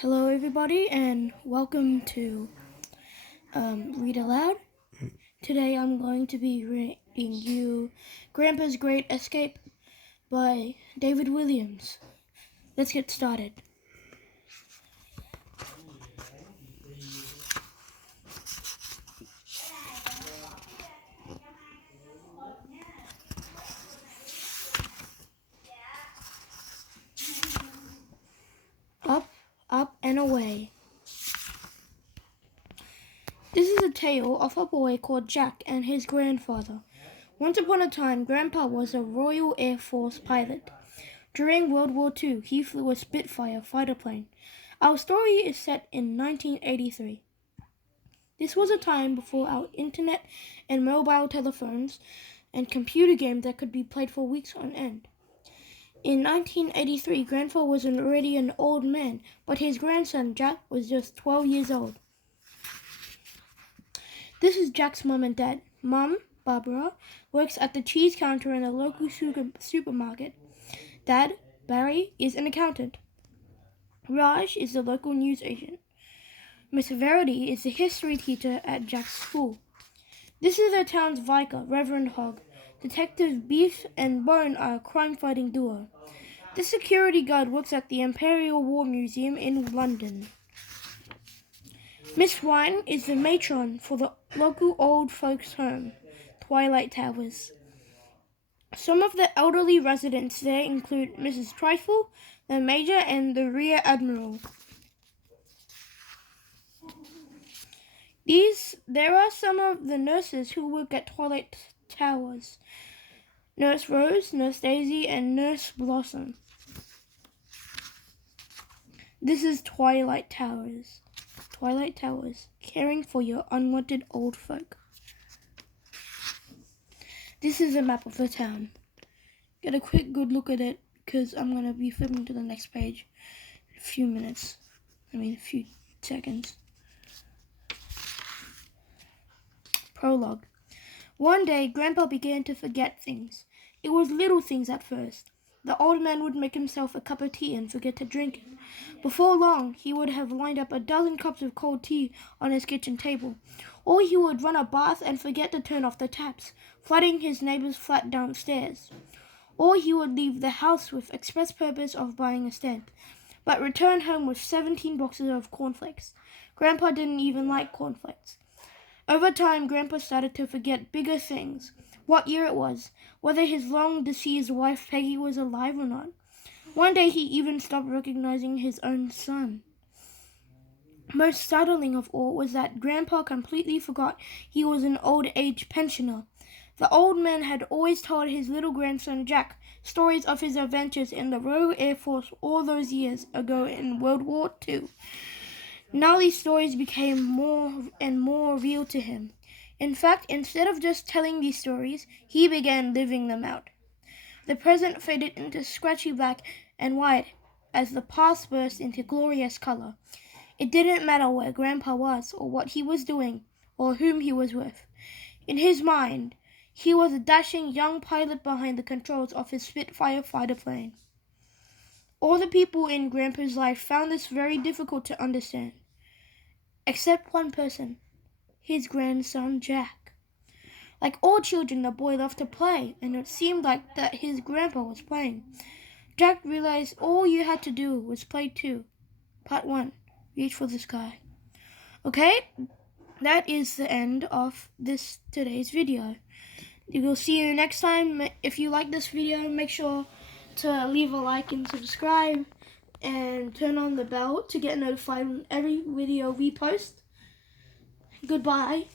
Hello everybody and welcome to Read Aloud. Today I'm going to be reading you Grandpa's Great Escape by David Williams. Let's get started. Up, up and away. This is a tale of a boy called Jack and his grandfather. Once upon a time, Grandpa was a Royal Air Force pilot. During World War II, he flew a Spitfire fighter plane. Our story is set in 1983. This was a time before our internet and mobile telephones and computer games that could be played for weeks on end. In 1983, Grandpa was already an old man, but his grandson, Jack, was just 12 years old. This is Jack's mom and dad. Mom, Barbara, works at the cheese counter in a local supermarket. Dad, Barry, is an accountant. Raj is the local news agent. Miss Verity is the history teacher at Jack's school. This is the town's vicar, Reverend Hogg. Detectives Beef and Bone are a crime-fighting duo. The security guard works at the Imperial War Museum in London. Miss Wine is the matron for the local old folks' home, Twilight Towers. Some of the elderly residents there include Mrs. Trifle, the Major, and the Rear Admiral. There are some of the nurses who work at Twilight Towers. Nurse Rose, Nurse Daisy, and Nurse Blossom. This is Twilight Towers. Twilight Towers, caring for your unwanted old folk. This is a map of the town. Get a quick good look at it because I'm going to be flipping to the next page in a few seconds. Prologue. One day, Grandpa began to forget things. It was little things at first. The old man would make himself a cup of tea and forget to drink it. Before long, he would have lined up a dozen cups of cold tea on his kitchen table. Or he would run a bath and forget to turn off the taps, flooding his neighbor's flat downstairs. Or he would leave the house with express purpose of buying a stamp, but return home with 17 boxes of cornflakes. Grandpa didn't even like cornflakes. Over time, Grandpa started to forget bigger things. What year it was, whether his long-deceased wife Peggy was alive or not. One day he even stopped recognizing his own son. Most startling of all was that Grandpa completely forgot he was an old-age pensioner. The old man had always told his little grandson Jack stories of his adventures in the Royal Air Force all those years ago in World War II. Now these stories became more and more real to him. In fact, instead of just telling these stories, he began living them out. The present faded into scratchy black and white as the past burst into glorious color. It didn't matter where Grandpa was or what he was doing or whom he was with. In his mind, he was a dashing young pilot behind the controls of his Spitfire fighter plane. All the people in Grandpa's life found this very difficult to understand. Except one person, his grandson Jack. Like all children, the boy loved to play, and it seemed like that his grandpa was playing. Jack realized all you had to do was play too. Part 1. Reach for the sky. Okay, that is the end of today's video. We will see you next time. If you like this video, make sure to leave a like and subscribe and turn on the bell to get notified when every video we post. Goodbye.